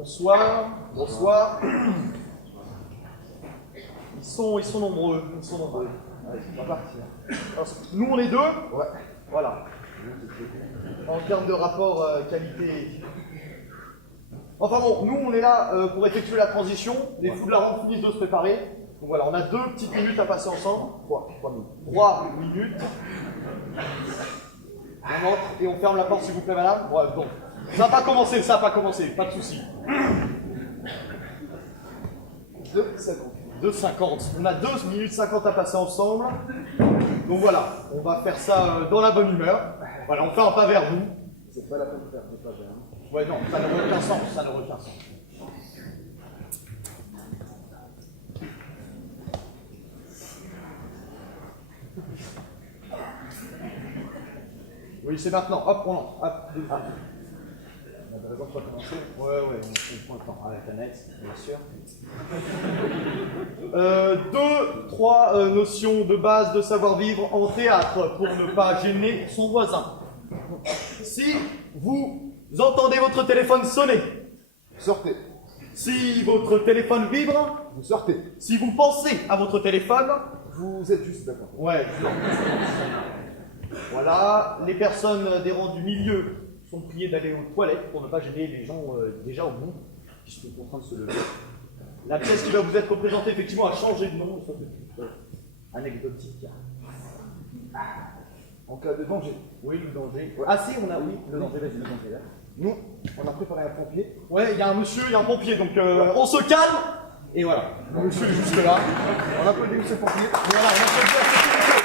Bonsoir, bonsoir. Ils sont nombreux, Allez, on va partir. Alors, nous, on est deux. Ouais. Voilà. En termes de rapport qualité. Enfin bon, nous, on est là pour effectuer la transition. Les fous de la rampe finissent de se préparer. Donc voilà, on a 2 petites minutes à passer ensemble. 3 minutes. On entre et on ferme la porte, s'il vous plaît, madame. Ouais, donc. Ça n'a pas commencé, pas de souci. 2,50. On a 2 minutes 50 à passer ensemble. Donc voilà, on va faire ça dans la bonne humeur. Voilà, on fait un pas vers vous. C'est pas la peine de faire un pas vers nous. Ouais, non, ça n'aurait aucun sens, Oui, c'est maintenant. Hop, on entre. Hop, On a raison de pas commencer. Ouais, on prend le temps. Ah, la canette, bien sûr. 2, 3 notions de base de savoir-vivre en théâtre pour ne pas gêner son voisin. Si vous entendez votre téléphone sonner, Sortez. si votre téléphone vibre, Vous sortez. si vous pensez à votre téléphone, Vous êtes juste d'accord. ouais, voilà, les personnes des rangs du milieu sont priées d'aller aux toilettes pour ne pas gêner les gens déjà au bout, qui sont contraints de se lever. La pièce qui va vous être représentée effectivement a changé de nom, ça c'est anecdotique. En cas de danger. Oui, le danger. Ouais. Ah si, on a, oui, Le danger, vas-y, le danger. Là. Nous, on a préparé un pompier. Ouais, il y a un monsieur, il y a un pompier, donc on se calme, et voilà. Le monsieur est juste là. On applaudit monsieur le pompier. Voilà, on applaudit à ce monsieur.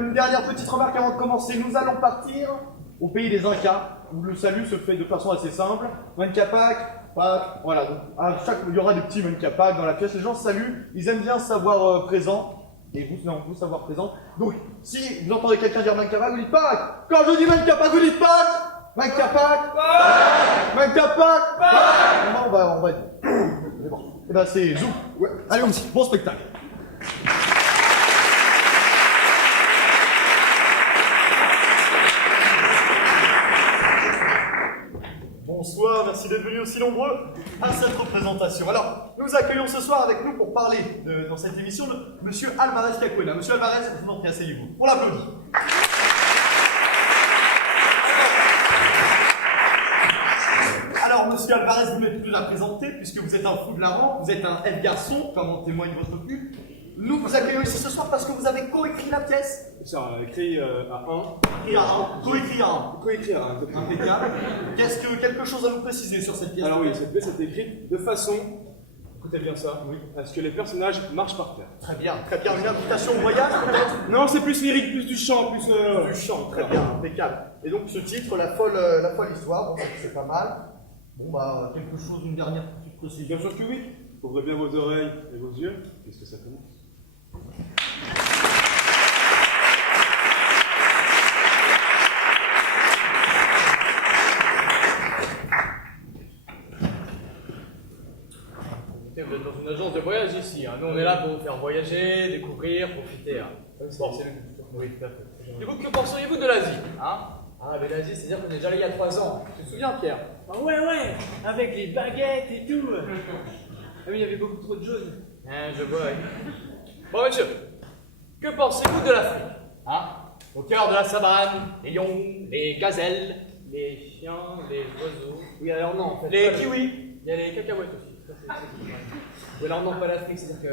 Une dernière petite remarque avant de commencer. Nous allons partir au pays des Incas, où le salut se fait de façon assez simple. Mancapac, voilà. Donc, il y aura des petits Mancapac dans la pièce. Les gens saluent, ils aiment bien savoir présent. Et vous, non, vous savoir présent. Donc, si vous entendez quelqu'un dire Mancapac, vous dites Pac. Quand je dis Mancapac, vous dites Pac. Mancapac. Mancapac. On va dire. C'est bon. Et ben c'est Zou. Ouais. Allez, on dit bon spectacle. Bonsoir, merci d'être venus aussi nombreux à cette représentation. Alors, nous accueillons ce soir avec nous pour parler dans cette émission de Monsieur Alvarez Cacuena. Monsieur Alvarez, je vous en prie, asseyez-vous. On l'applaudit. Alors, Monsieur Alvarez, vous n'êtes plus à présenter puisque vous êtes un fou de la rampe, vous êtes un F garçon, comme en témoigne votre cul. Nous vous accueillons ici ce soir parce que vous avez coécrit la pièce. Ça, écrit à 1. Écrit à 1, coécrit à 1. Coécrit à 1. Impeccable. Qu'est-ce que quelque chose à nous préciser sur cette pièce? Alors oui, cette pièce est écrite de façon, écoutez bien ça, oui, à ce que les personnages marchent par terre. Très bien, très bien. Une invitation au voyage peut-être? Non, c'est plus lyrique, plus du chant, plus... Du chant, très bien, impeccable. Et donc ce titre, la folle histoire, bon, c'est pas mal. Bon bah, quelque chose, une dernière petite précision. Bien sûr que oui. Ouvrez bien vos oreilles et vos yeux, puisque ça commence. Vous êtes dans une agence de voyage ici. Hein. Nous, on est là pour vous faire voyager, découvrir, profiter. Hein. Bon, c'est oui, tout à fait. Du coup, que penseriez-vous de l'Asie hein? Ah, mais l'Asie, c'est-à-dire qu'on est déjà allé il y a 3 ans. Tu te souviens, Pierre? Ah ouais, avec les baguettes et tout. Ah oui, il y avait beaucoup trop de jaunes. Je vois, oui. Bon, monsieur, que pensez-vous de l'Afrique hein? Au cœur de la savane, les lions, les gazelles, les chiens, les oiseaux. Oui, alors non, en fait. Les kiwis. Il y a les cacahuètes aussi. Ou alors non, pas l'Afrique, c'est-à-dire qu'il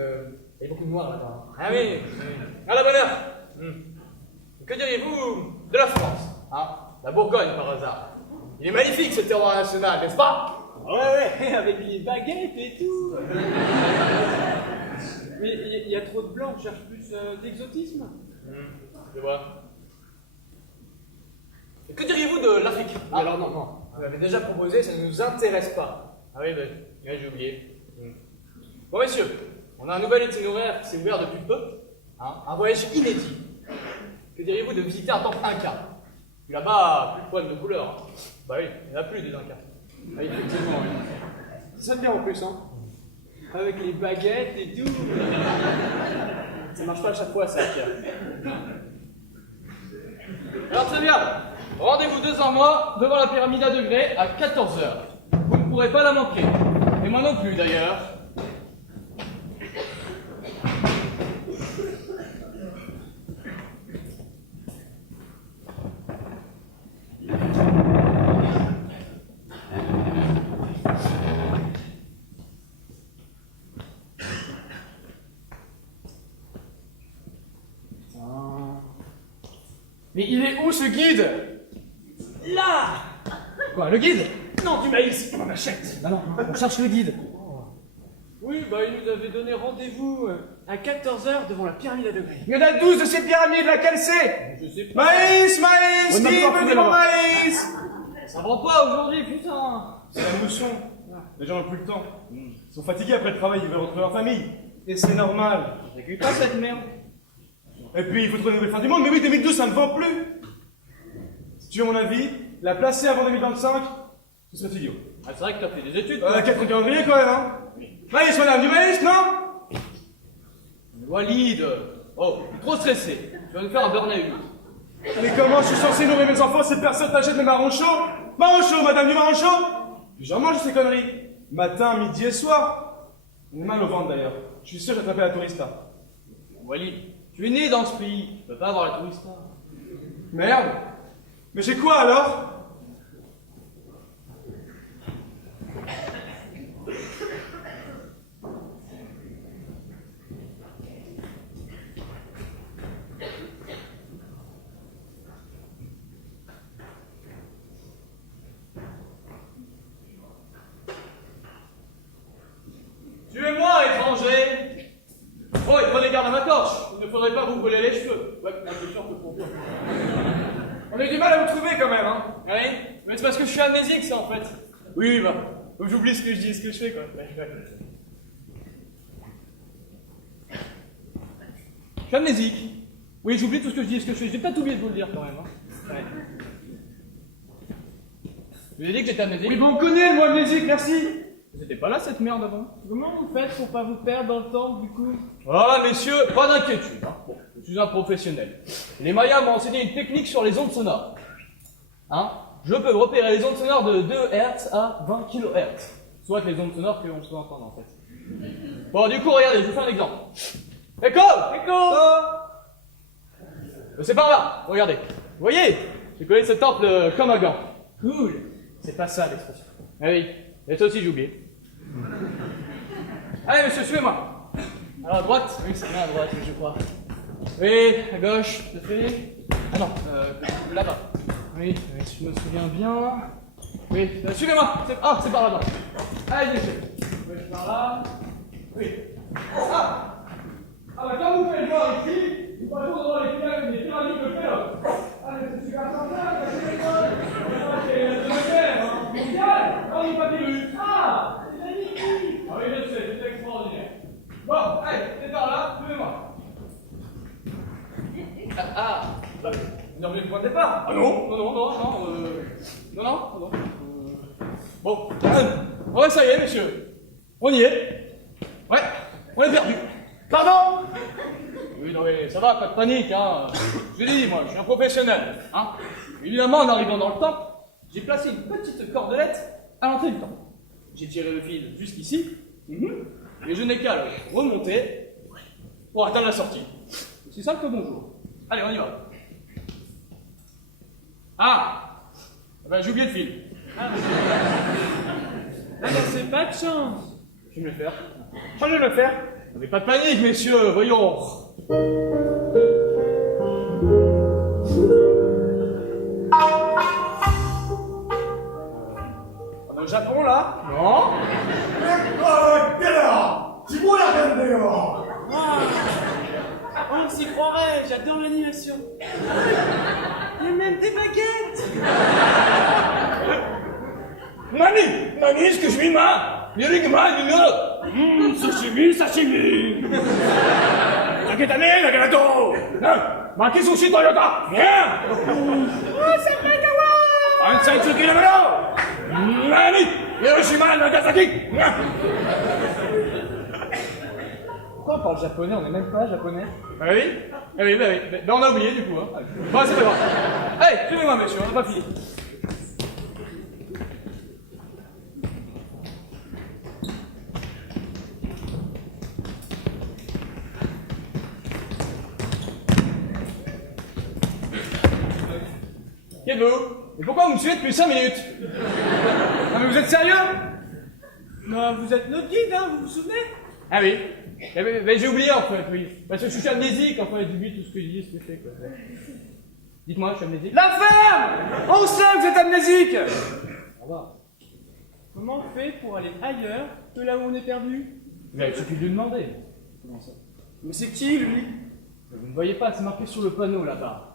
y a beaucoup de noirs là-bas. Ah oui, à la bonne heure. Que diriez-vous de la France hein? La Bourgogne, par hasard. Il est magnifique, ce terroir national, n'est-ce pas? Ouais, avec les baguettes et tout. Mais il y a trop de blancs, on cherche plus d'exotisme. Je vois. Et que diriez-vous de l'Afrique Alors non. Vous l'avez déjà proposé, ça ne nous intéresse pas. Ah oui, j'ai oublié. Bon, messieurs, on a un nouvel itinéraire qui s'est ouvert depuis peu. Hein, un voyage inédit. Que diriez-vous de visiter un temple Inca? Puis là-bas, plus de poils de couleur. Hein. Bah oui, il n'y en a plus des Incas. Ah, effectivement, oui. Ça te bien en plus, hein. Avec les baguettes et tout. Ça marche pas à chaque fois, ça, Pierre. Alors très bien. Rendez-vous 2 mois devant la pyramide à degrés à 14 h. Vous ne pourrez pas la manquer. Et moi non plus d'ailleurs. Mais il est où ce guide? Là! Quoi, le guide? Non, du maïs, on en achète. Non, on cherche le guide. Oui, bah il nous avait donné rendez-vous à 14 h devant la pyramide à degrés. Il y en a 12 de ces pyramides, laquelle c'est? Je sais pas. Maïs, On qui n'a pas veut trouvé du bon là-bas. maïs? Ça va pas aujourd'hui, putain. C'est la mousson. Les gens n'ont plus le temps. Ils sont fatigués après le travail, ils veulent retrouver leur famille. Et c'est normal. J'écoute pas cette merde. Et puis, il faut trouver une nouvelle fin du monde. Mais oui, 2012, ça ne vend plus. Si tu veux mon avis, la placer avant 2025, ce serait idiot. Ah, c'est vrai que t'as fait des études, toi. 4 calendrier quand même, hein. Maïs, madame, du maïs, non? Walid. Oh, trop stressé. Tu vas nous faire un burn-out. Mais comment je suis censé nourrir mes enfants si personne t'achète mes marrons chauds? Marrons chauds, madame, du marron chaud? Puis j'en mange ces conneries. Matin, midi et soir. On est mal au ventre d'ailleurs. Je suis sûr que j'ai attrapé la tourista. Walid, tu es né dans ce pays. Tu peux pas avoir la tourista. Merde. Mais j'ai quoi alors? Tuez-moi, étranger! Oh, et prenez garde à ma torche! Il ne faudrait pas vous brûler les cheveux. Ouais, c'est sûr que pour toi. On a eu du mal à vous trouver quand même, hein. Oui, mais c'est parce que je suis amnésique, ça, en fait. Oui, bah, faut que j'oublie ce que je dis et ce que je fais, quoi. Ouais. Je suis amnésique. Oui, j'oublie tout ce que je dis et ce que je fais. J'ai peut-être oublié de vous le dire, quand même, hein. Ouais. Je vous ai dit que j'étais amnésique. Oui, bon, on connaît le mot amnésique, merci. C'était pas là, cette merde, avant. Comment vous faites pour pas vous perdre dans le temps, du coup? Ah, messieurs, pas d'inquiétude. Hein. Bon, je suis un professionnel. Les Mayas m'ont enseigné une technique sur les ondes sonores. Hein? Je peux repérer les ondes sonores de 2 Hz à 20 kHz. Soit les ondes sonores qu'on peut entendre, en fait. Bon, du coup, regardez, je vous fais un exemple. Écho! C'est par là, regardez. Vous voyez? J'ai collé ce temple comme un gant. Cool. C'est pas ça l'expression. Ah oui, et ça aussi j'ai oublié. Allez, monsieur, suivez-moi. Alors, à droite? Oui, c'est bien à droite, je crois. Oui, à gauche, tout à fait. Ah non, là-bas. Oui, je me souviens bien. Oui, suivez-moi. C'est par là-bas. Allez, monsieur. Oui, par là. Oui. Ah, bah quand vous faites voir ici, vous passez devant les pyramides de Khéops. Allez, c'est super sympa, c'est l'école. C'est la Deuxième Guerre mondiale. On n'est pas des Ah, c'est magnifique. Ah oui, je sais, c'est extraordinaire. Bon, allez, c'est par là, suivez-moi. Vous n'en venez point de départ. Ah non. Bon, ouais, ça y est, messieurs. On y est. Ouais, on est perdu. Pardon? Oui, non, mais ça va, pas de panique, hein. Je l'ai dit, moi, je suis un professionnel, hein. Évidemment, en arrivant dans le temple, j'ai placé une petite cordelette à l'entrée du temple. J'ai tiré le fil jusqu'ici, et je n'ai qu'à le remonter pour atteindre la sortie. C'est simple que bonjour. Allez, on y va. Ah ben, j'ai oublié le fil. Ah, bah c'est pas de chance. Je vais me le faire. Moi, je vais le faire. Mais pas de panique, messieurs, voyons. On est au Japon, là? Non? Oh, on s'y croirait, j'adore l'animation. Il y a même des baguettes. Nani, excuse me, ma. Sashimi. Naketane, nakerato. Maki sushi Toyota. Yeah. Oh, senpai kawa. Ansai tsuki namaro. Nani, Hiroshima, Nagasaki. Quand on parle japonais, on n'est même pas japonais. Ah oui? Ah oui, bah oui. Bah, on a oublié du coup, hein. Bon, c'est pas grave. Allez, suivez-moi, monsieur, on n'a pas fini. Qui êtes-vous? Et pourquoi vous me suivez depuis 5 minutes? Non mais vous êtes sérieux? Non, vous êtes notre guide, hein, vous vous souvenez? Ah oui. Mais j'ai oublié en fait, oui. Parce que je suis amnésique, enfin, j'oublie tout ce que je dis, ce que je fais, quoi. Dites-moi, je suis amnésique. La ferme! On sait que vous êtes amnésique! Au revoir. Comment on fait pour aller ailleurs que là où on est perdu? Mais il suffit de lui demander. Comment ça? Mais c'est qui, lui? Vous ne voyez pas, c'est marqué sur le panneau là-bas.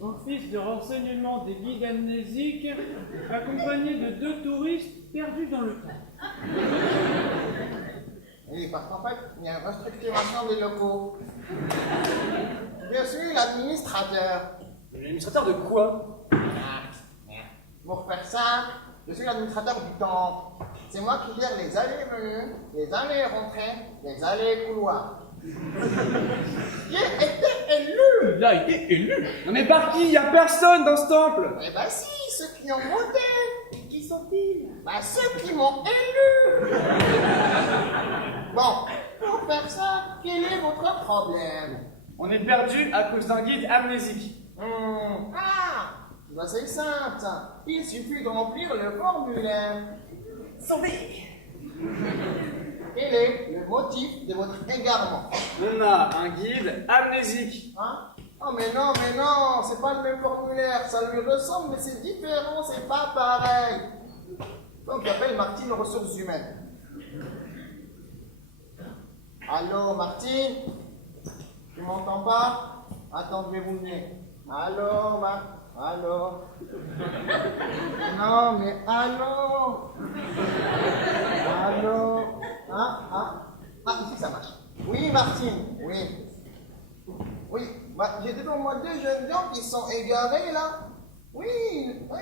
Office de renseignement des guides amnésiques, accompagné de 2 touristes perdus dans le temps. Oui, parce qu'en fait, il y a une restructuration des locaux. Je suis l'administrateur. L'administrateur de quoi? Pour faire simple, je suis l'administrateur du temple. C'est moi qui gère les allées et venues, les allées et rentrées, les allées et couloirs. J'ai été élu! Il a été élu. Non mais par qui? Y a personne dans ce temple! Eh ben si, ceux qui ont voté. Et qui sont-ils? Bah ceux qui m'ont élu. Bon, pour faire ça, quel est votre problème? On est perdu à cause d'un guide amnésique. Ah, bah c'est simple ça. Il suffit de remplir le formulaire. Sauvez! Quel est le motif de votre égarement? On a un guide amnésique. Hein? Oh mais non, c'est pas le même formulaire. Ça lui ressemble, mais c'est différent, c'est pas pareil. Donc j'appelle Martine ressources humaines. Allô Martine? Tu m'entends pas? Attends, je vais vous venir. Allô Allô? Non mais allô? Allô? Ah, ici ça marche. Oui Martine, oui. Oui, bah, j'ai devant moi 2 jeunes gens qui sont égarés là. Oui,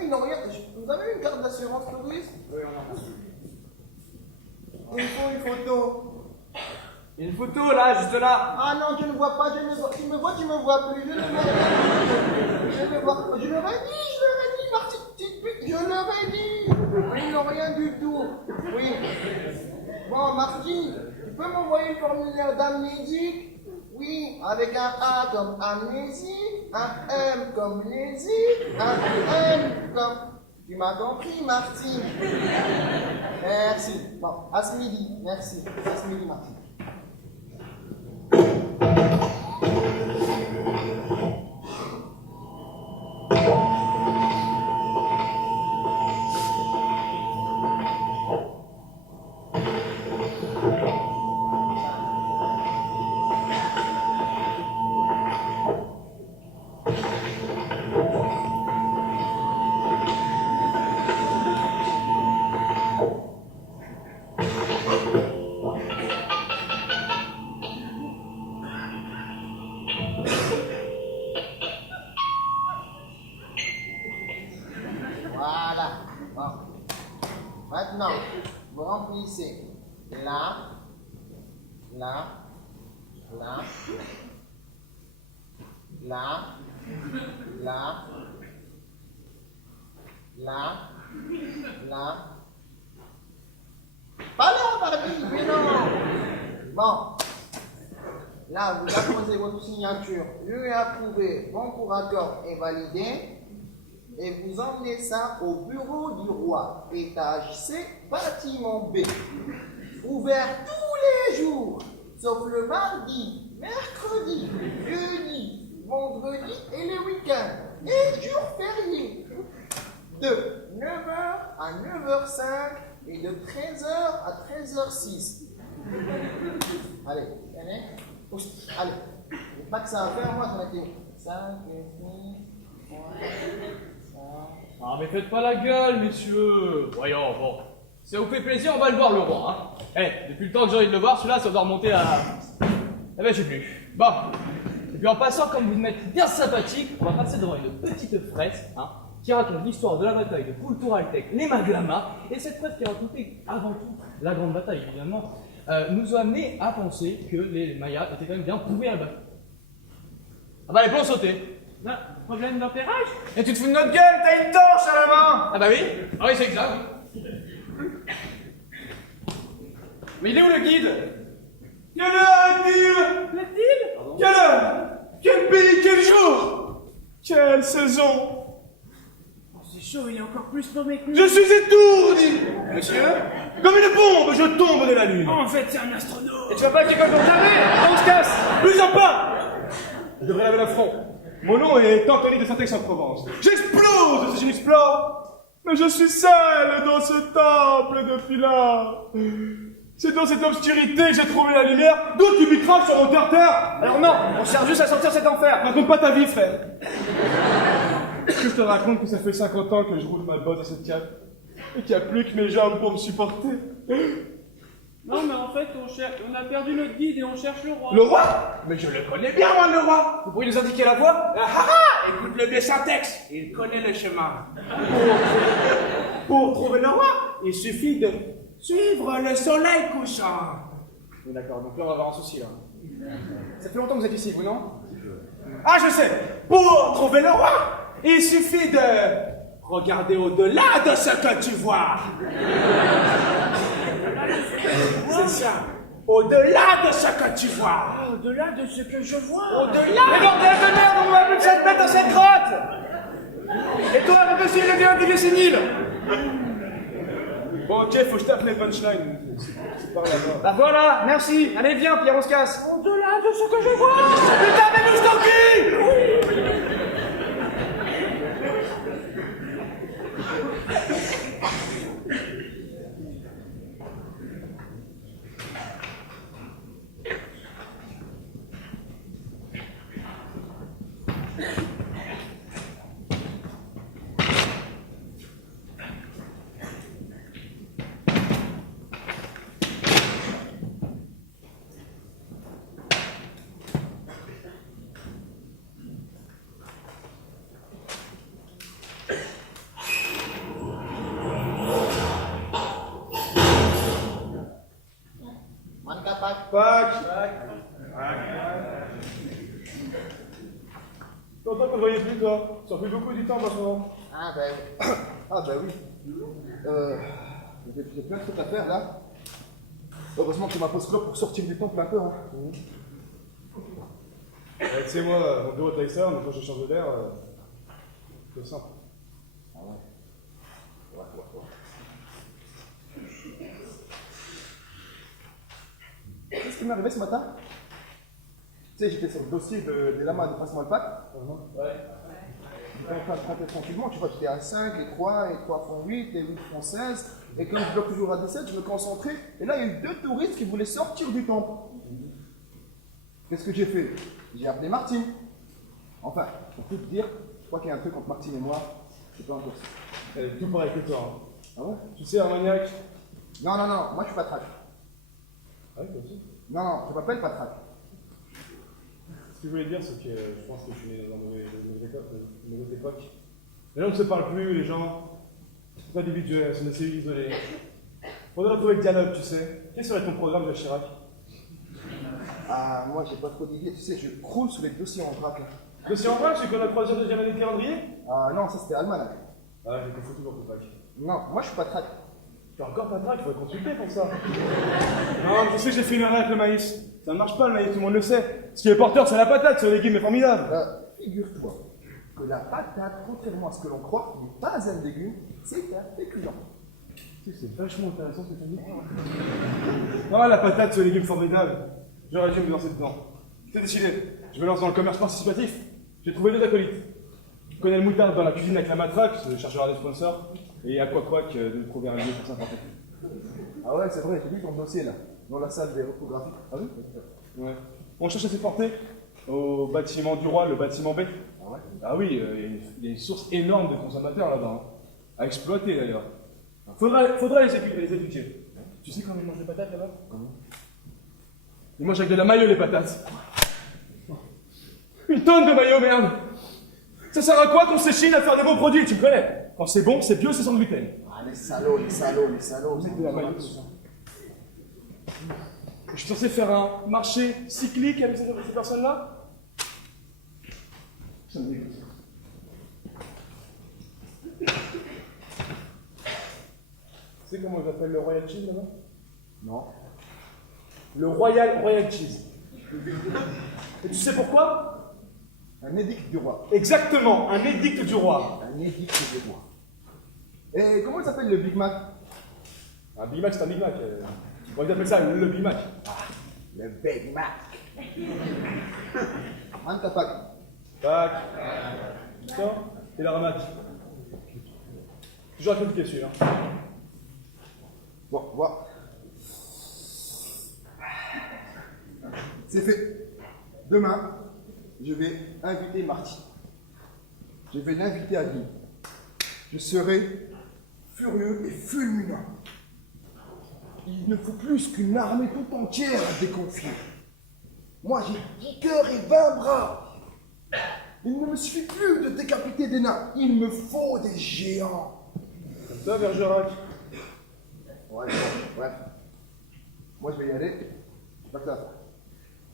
ils n'ont rien. Vous avez une carte d'assurance touriste? Oui, on a reçu. Il faut une photo. Une photo là, juste là. Ah non, je ne vois pas, tu me vois plus, je ne vois pas. Je leur ai dit, Martine, petite pute, je leur ai dit. Ils n'ont rien du tout. Oui. Bon, Martine, tu peux m'envoyer le formulaire d'amnésique? Oui, avec un A comme amnésie, un M comme lésie, un M comme... Tu m'as compris, Martine? Merci. Bon, à ce midi, merci. À ce midi, Martine. Voilà. Bon. Maintenant, vous remplissez là, là, là, là, là, là, là. Pas là, Barbie, mais non. Bon. Là, vous apposez votre signature, je vais approuver, bon pour accord et validé. Et vous emmenez ça au bureau du roi, étage C, bâtiment B. Ouvert tous les jours, sauf le mardi, mercredi, jeudi, vendredi et les week-ends. Et jours fériés. De 9h à 9h05 et de 13h à 13h06. Allez, allez. Pas que ça à faire, moi j'en étais 5 et 6, 3, Ah, mais faites pas la gueule, messieurs. Voyons, bon. Si ça vous fait plaisir, on va le voir, le roi. Hein. Eh, depuis le temps que j'ai envie de le voir, celui-là, ça doit remonter à... Eh ben, je sais plus. Bon. Et puis en passant, comme vous êtes bien sympathique, on va passer devant une petite fresque, hein, qui raconte l'histoire de la bataille de Kulturaltek, les Maglama, et cette fresque qui racontait avant tout la grande bataille, évidemment, nous ont amené à penser que les Mayas étaient quand même bien pourris à la base. Ah bah les plombs sautés. Ben, problème d'enterrage? Et tu te fous de notre gueule, t'as une torche à la main! Ah bah oui, ah oui c'est exact. Mais il est où le guide? Quelle heure est-il? Plaît-il? Quelle heure? Quel pays? Quel jour? Quelle saison? Oh, c'est chaud, il est encore plus paumé que nous. Je suis étourdi! Monsieur? Comme une bombe, je tombe de la lune! En fait, c'est un astronaute. Et tu vas pas à l'école pour jamais? On se casse! Plus en pas! Je devrais laver l'affront. Mon nom est Anthony de Saint-Aix-en-Provence. J'explose si j'explore! Mais je suis seul dans ce temple depuis là! C'est dans cette obscurité que j'ai trouvé la lumière. D'autres qui m'écrasent sur mon terre-terre. Alors non, on cherche juste à sortir cet enfer. Raconte pas ta vie, frère. Que je te raconte que ça fait 50 ans que je roule ma botte à cette cave. Et qu'il n'y a plus que mes jambes pour me supporter. Non, mais en fait, on a perdu notre guide et on cherche le roi. Le roi? Mais je le connais bien, moi, le roi. Vous pourriez nous indiquer la voie? Écoute-le bien Saint-Ex. Il connaît le chemin. Pour trouver le roi, il suffit de suivre le soleil couchant. Oui, d'accord, donc là on va avoir un souci là. Ça fait longtemps que vous êtes ici, vous non? Ah, je sais! Pour trouver le roi, il suffit de regarder au-delà de ce que tu vois. C'est ça. Au-delà de ce que tu vois. Au-delà de ce que je vois. Au-delà. Mais bordel de merde, on va plus que ça te mette dans cette grotte. Et toi, avec aussi, il devient un sénile. Bon, ok, faut que je tape les punchlines. C'est par là-bas. Bah voilà, merci. Allez, viens, Pierre, on se casse. Au-delà de ce que je vois. Putain, mais nous, je t'en prie. Pâques. Longtemps qu'on ne voyait plus, toi. Ça fait beaucoup du temps, maintenant. Ah ben oui. J'ai plein de trucs à faire là. Heureusement que ma pause clope pour sortir du temple un peu. Hein. Tu sais, moi, mon bureau de taxeur, mais quand je change d'air, c'est simple. Ah ouais. Ouais. Qu'est-ce qui m'est arrivé ce matin? Tu sais, j'étais sur le dossier des lamas de Passement le Pack. Ouais. J'étais en train de compter tranquillement, tu vois, j'étais à 5, et 3 font 8, et 8 font 16. Et comme je bloque toujours à 17, je me concentrais. Et là, il y a eu 2 touristes qui voulaient sortir du temple. Qu'est-ce que j'ai fait? J'ai appelé Martine. Enfin, pour tout te dire, je crois qu'il y a un truc entre Martine et moi. C'est pas encore ça. Elle est tout pareil que toi. Hein. Ah ouais? Tu sais, Armagnac. Non, moi je suis pas trash. Ah oui, toi aussi. Non, je m'appelle pas trash. Ce que je voulais dire, c'est que je pense que je suis né dans une mauvaise époque. Les gens ne se parlent plus, les gens sont individuels, sont des cellules isolées. Faudrait retrouver le dialogue, tu sais. Quel serait ton programme de Chirac? Ah, moi j'ai pas trop d'idées, tu sais, je croule sous les dossiers en vrac là. Dossier en vrac, c'est qu'on a croisé le deuxième année de calendrier? Ah non, ça c'était Almanac. Ah, j'ai confondu toujours pour Pâques. Non, moi je suis pas trash. Tu as encore pas de drague, il faudrait consulter pour ça. Non, tu sais, j'ai fait une erreur avec le maïs. Ça ne marche pas le maïs, tout le monde le sait. Ce qui est porteur, c'est la patate, ce légume est formidable. Figure-toi que la patate, contrairement à ce que l'on croit, n'est pas un légume, c'est un féculent. Tu sais, c'est vachement intéressant ce que tu dis. Ah, la patate, ce légume formidable. J'aurais dû me lancer dedans. C'est décidé. Je me lance dans le commerce participatif. J'ai trouvé 2 acolytes. Je connais le moutard dans la cuisine avec la matraque, je chercherai des sponsors. Et à quoi de trouver un lieu pour s'implanter. Ah ouais, c'est vrai, j'ai vu ton dossier là, dans la salle des photographies. Ah oui? Ouais. On cherche à s'exporter au bâtiment du roi, le bâtiment B. Ah ouais? Ah oui, il y a une source énorme de consommateurs là-bas. Hein. À exploiter d'ailleurs. Faudra les étudier. Tu sais comment ils mangent les patates là-bas? Ils mangent avec de la mayo les patates. Une tonne de mayo, merde! Ça sert à quoi qu'on s'échine à faire des bons produits, tu me connais? Quand c'est bon, c'est bio, c'est sans gluten. Ah les salauds, vous êtes de la mayo. Je suis censé faire un marché cyclique avec ces personnes-là? Ça me dégoûte. Tu sais comment ils appellent le Royal Cheese là-bas? Non. Le Royal Cheese. Et tu sais pourquoi? Un édict du roi. Exactement, un édict du roi. Un édict du roi. Et comment il s'appelle le Big Mac? Un Big Mac, c'est un Big Mac. On appelle ça le Big Mac. Le Big Mac. Un capac. Tac. Putain, et la ramade. Toujours compliqué celui-là. Bon, voilà. C'est fait. Demain, je vais inviter Marty. Je vais l'inviter à dîner. Je serai furieux et fulminant. Il ne faut plus qu'une armée tout entière à déconfier. Moi, j'ai 10 cœurs et 20 bras. Il ne me suffit plus de décapiter des nains. Il me faut des géants. Comme ça, Bergerac. Ouais, bref. Moi, je vais y aller. Pas que ça.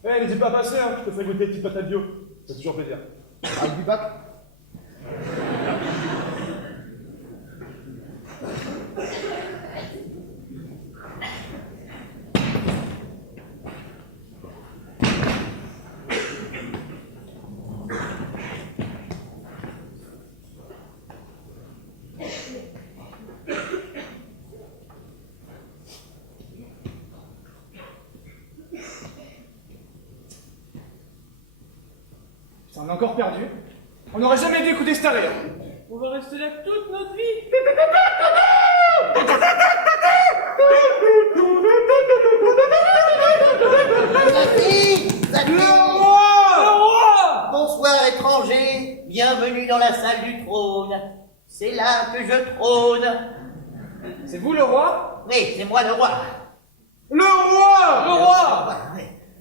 Eh, n'hésite pas à passer, hein. Je te ferai goûter des petites patates bio. Ça fait toujours plaisir. I'll be back. Putain, on est encore perdu. On n'aurait jamais dû écouter Starry. On va rester là toute notre vie. Le roi! Bonsoir étrangers, bienvenue dans la salle du trône. C'est là que je trône. C'est vous le roi? Oui, c'est moi le roi. Le roi! Le roi!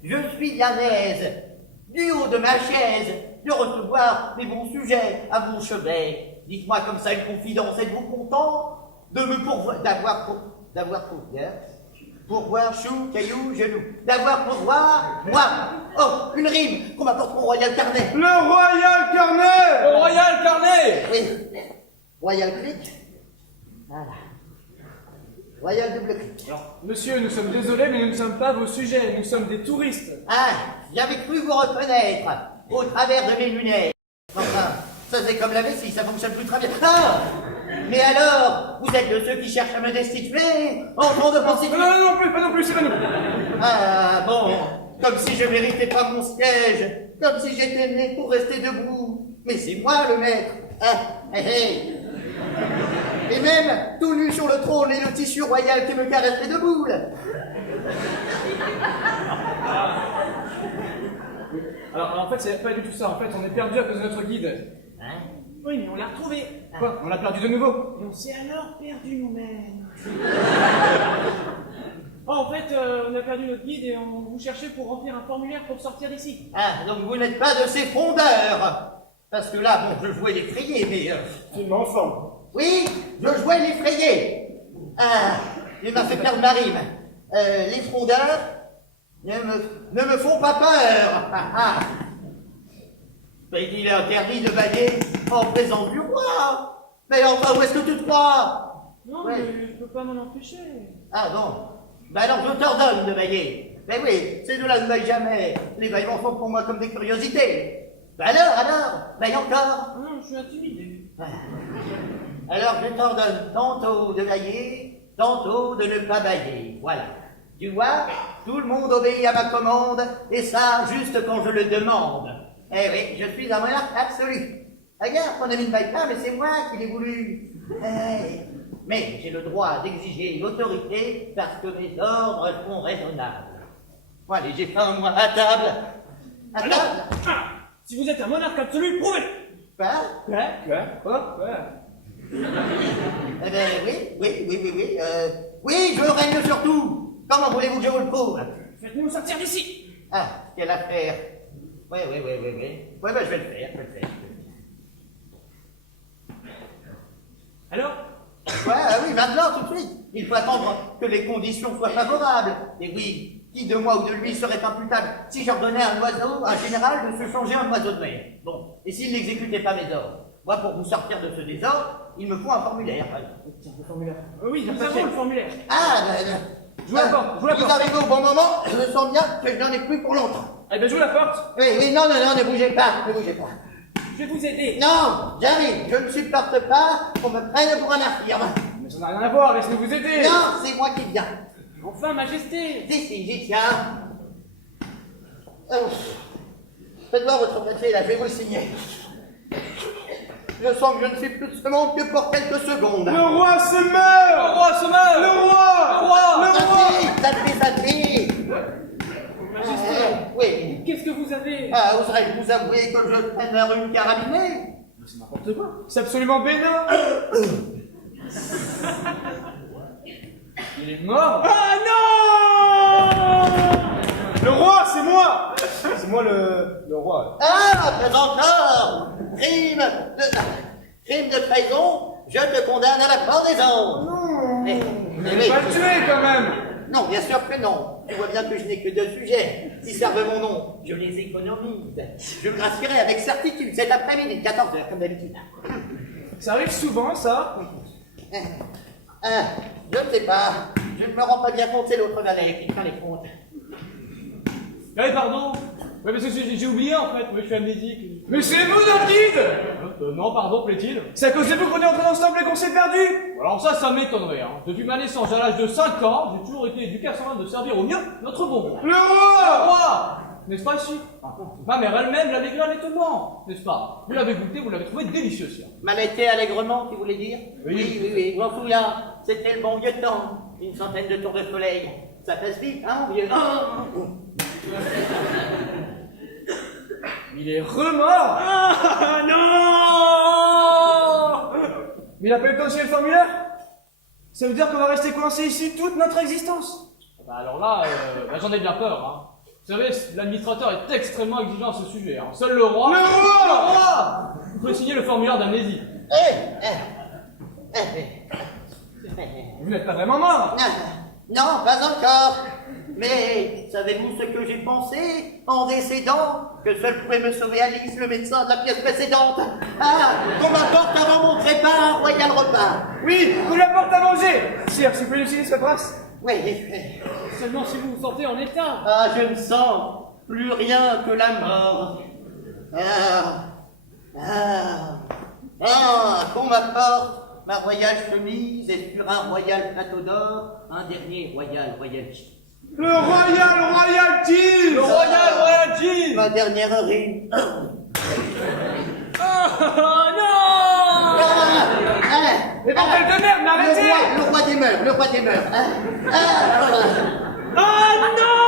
Je suis bien aise, du haut de ma chaise, de recevoir mes bons sujets à mon chevet. Dites-moi comme ça une confidence, êtes-vous content de me pourvoir, pourvoir chou, caillou, genou, d'avoir pourvoir, moi, oh, une rime qu'on m'apporte mon royal carnet. Le Royal Carnet! Le Royal Carnet! Oui, royal clic, voilà, royal double clic. Alors, monsieur, nous sommes désolés, mais nous ne sommes pas vos sujets, nous sommes des touristes. Ah, j'avais cru vous reconnaître au travers de mes lunettes. Enfin, ça c'est comme la vessie, ça fonctionne plus très bien. Ah! Mais alors, vous êtes de ceux qui cherchent à me destituer en train de penser... Pas non plus, c'est pas nous. Ah bon, comme si je méritais pas mon siège, comme si j'étais né pour rester debout. Mais c'est moi le maître. Ah, hé, hé. Et même, tout nu sur le trône et le tissu royal qui me caresse les deux boules. Alors, en fait, c'est pas du tout ça. En fait, on est perdu à cause de notre guide. Hein? Oui, mais on l'a retrouvé. Quoi? On l'a perdu de nouveau? Et on s'est alors perdu nous-mêmes. Oh, en fait, on a perdu notre guide et on vous cherchait pour remplir un formulaire pour sortir d'ici. Ah, donc vous n'êtes pas de ces frondeurs. Parce que là, bon, je jouais l'effrayé, mais... C'est une enfant. Oui, je jouais l'effrayé. Ah, il m'a fait perdre ma rime. Les frondeurs ne me font pas peur. Ah, ah. Mais il est interdit de bailler en présence du roi. Mais enfin, où est-ce que tu te crois? Non, Ouais. mais je peux pas m'en empêcher. Ah bon. Ben alors je t'ordonne de bailler. Mais oui, ces deux-là ne baillent jamais. Les baillements sont pour moi comme des curiosités. Ben alors, baille encore. Ah non, je suis intimidé. Voilà. Alors je t'ordonne tantôt de bailler, tantôt de ne pas bailler. Voilà. Tu vois, tout le monde obéit à ma commande, et ça juste quand je le demande. Eh oui, je suis un monarque absolu. Regarde, ton ami ne baille pas, mais c'est moi qui l'ai voulu. Mais j'ai le droit d'exiger l'autorité parce que mes ordres sont raisonnables. Bon, allez, j'ai faim, moi, à table. À table. Ah, si vous êtes un monarque absolu, prouvez-le. Quoi? Quoi? Eh ben oui. Oui, je règne sur tout. Comment voulez-vous que je vous le prouve? Faites-nous sortir d'ici. Ah, quelle affaire. Oui. Ouais, ben je vais le faire, Alors, Oui, maintenant, tout de suite. Il faut attendre que les conditions soient favorables. Et oui, qui de moi ou de lui serait imputable si j'ordonnais à un oiseau, un général, de se changer en oiseau de mer? Bon, et s'il n'exécutait pas mes ordres? Moi, pour vous sortir de ce désordre, il me faut un formulaire. Tiens, le formulaire. Oui, nous avons le formulaire. Ah, Je vous l'apporte, vous arrivez au bon moment, je sens bien que je n'en ai plus pour longtemps. Eh ben, je vous l'apporte. Oui, non, ne bougez pas, ne bougez pas. Je vais vous aider. Non, j'arrive, je ne supporte pas qu'on me prenne pour un infirme. Mais ça n'a rien à voir, laissez-nous vous aider. Non, c'est moi qui viens. Enfin, Majesté. Si, j'y tiens. Faites-moi votre café, là, je vais vous le signer. Je sens que je ne suis plus de ce monde que pour quelques secondes. Le roi se meurt! Le roi se meurt! Le roi! Ça fait. Oui. Qu'est-ce que vous avez? Oserais-je vous avouer que je traîne vers une carabinée? C'est n'importe quoi. C'est absolument bénin! Il est mort? Ah non! Le roi, c'est moi! C'est moi le roi. Pas encore! Crime de trahison, je te condamne à la pendaison! Non! Mais Vous pas le tuer quand même! non, bien sûr que non. Tu vois bien que je n'ai que 2 sujets. S'ils servent mon nom, je les économise. Je me gracierai avec certitude cet après-midi, 14h, comme d'habitude. Ça arrive souvent, ça? Je ne sais pas. Je ne me rends pas bien compte, c'est l'autre valet qui prend les comptes. Eh, pardon. Ouais, parce que j'ai oublié en fait, moi je suis amnésique. Mais c'est vous dans le guide! Non, pardon, plaît-il. C'est à cause de vous qu'on est entrés ensemble et qu'on s'est perdu! Alors ça m'étonnerait. Hein. Depuis ma naissance à l'âge de 5 ans, j'ai toujours été éduqué à ce moment de servir au mieux notre bon roi. Le roi! Roi! N'est-ce pas si? Ma mère elle-même l'avait gré allègrement, n'est-ce pas? Vous l'avez goûté, vous l'avez trouvé délicieux. M'allaiter allègrement, tu voulais dire? Oui. Je m'en souviens. C'était le bon vieux temps. Une centaine de tours de soleil. Ça passe vite, hein, vieux? Il est remort! Ah non! Mais il a pas eu le temps de signer le formulaire? Ça veut dire qu'on va rester coincé ici toute notre existence? Bah alors là, j'en ai bien peur. Hein. Vous savez, l'administrateur est extrêmement exigeant à ce sujet. Hein. Seul le roi... Le roi! Vous pouvez signer le formulaire d'amnésie. Vous n'êtes pas vraiment mort? Non, pas encore. Mais savez-vous ce que j'ai pensé en décédant? Que seul pouvait me sauver Alice, le médecin de la pièce précédente. Qu'on m'apporte avant mon trépas un royal repas. Oui, qu'on lui apporte à manger! Sire, si vous pouvez nous signer cette trace? Oui. Seulement si vous vous sentez en état. Je ne sens plus rien que la mort. Qu'on m'apporte ma royale chemise et sur un royal plateau d'or, un dernier royal cheese. Le royal cheese! Le royal cheese! Ma dernière rime. Oh non! Mais bordel de merde, mais arrêtez! Le roi des mœurs. Oh non!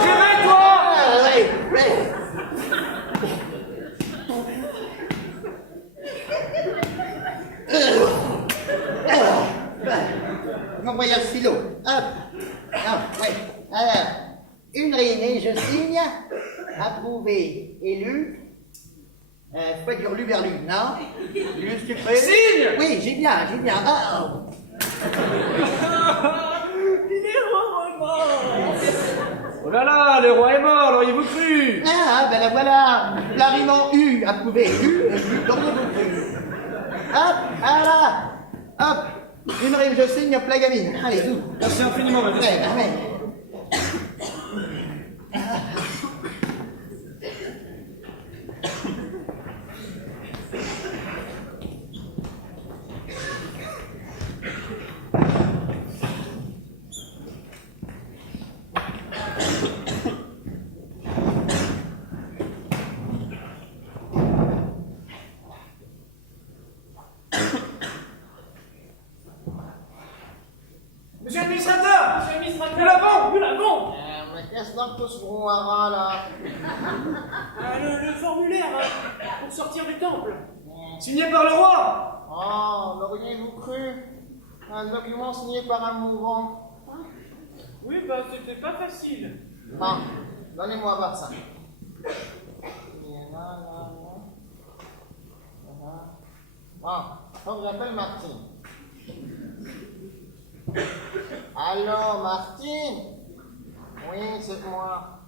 Réveille-toi! Oui. Mon royal stylo. Alors, une rime et je signe. Approuvé, élu. Faut dire Luberlu, non? Lu sucré. Signe! Oui, j'ai bien. Il est mort! Oh là là, le roi est mort, l'auriez-vous cru? Ben la voilà. La rime en U, approuvé, élu, l'auriez-vous cru? Hop. Une rime, je signe, hop, la gamine. Allez, tout. Merci infiniment, madame. Ouais. Monsieur l'administrateur! Nous l'avons. Mais qu'est-ce donc tout ce brouhaha là? Le formulaire pour sortir du temple. Signé par le roi! L'auriez-vous cru? Un document signé par un mourant. Oui, c'était pas facile. Bon, donnez-moi voir ça. Bon, donc j'appelle Martine. Allô, Martine? Oui, c'est moi.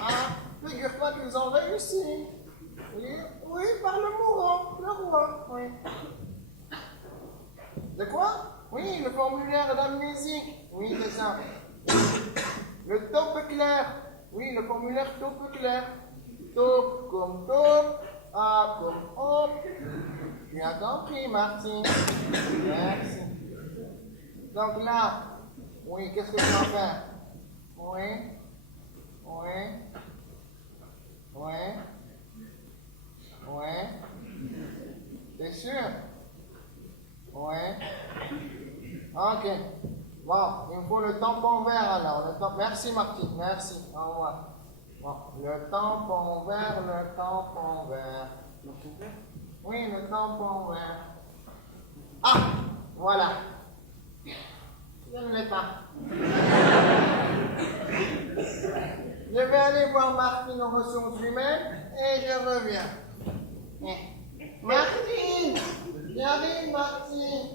Ah, figure-toi qu'ils ont réussi. Oui, oui, par le mourant, le roi, oui. De quoi? Oui, le formulaire d'amnésie. Oui, c'est ça. Le taupe clair. Oui, le formulaire taupe clair. Taupe comme taupe, A comme homme. Tu as compris, Martine. Merci. Donc là, oui, qu'est-ce que tu vas faire? Oui, oui, oui, oui. T'es sûr? Oui. Ok. Bon, il me faut le tampon vert alors. Merci Martine, merci. Au revoir. Bon, le tampon vert, le tampon vert. Oui, le tampon vert. Ah, voilà. Je ne l'ai pas. Je vais aller voir Martine aux ressources humaines et je reviens. Martine! J'arrive, Martine!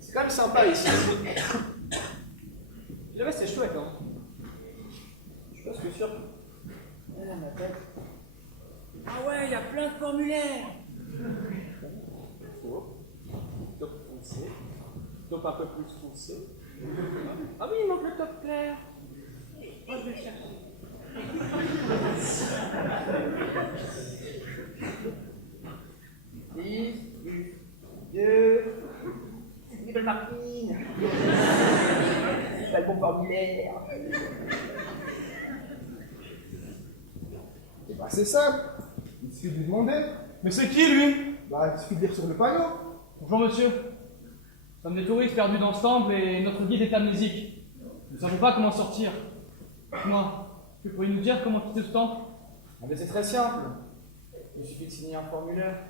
C'est quand même sympa ici. Je dirais c'est chouette, hein. Je suis pas sûr. Ah ouais, il y a plein de formulaires. Top foncé. Top un peu plus foncé. Ah oui, il manque le top clair. Moi, je vais le chercher. Libre Martine! T'as le bon formulaire! Bah, c'est simple. Il suffit de lui demander. Mais c'est qui, lui? Bah, il suffit de lire sur le panneau. Bonjour monsieur. Nous sommes des touristes perdus dans ce temple et notre guide est amnésique. Nous ne savons pas comment sortir. Moi, tu pourrais nous dire comment quitter ce temple? Ah, mais c'est très simple. Il suffit de signer un formulaire.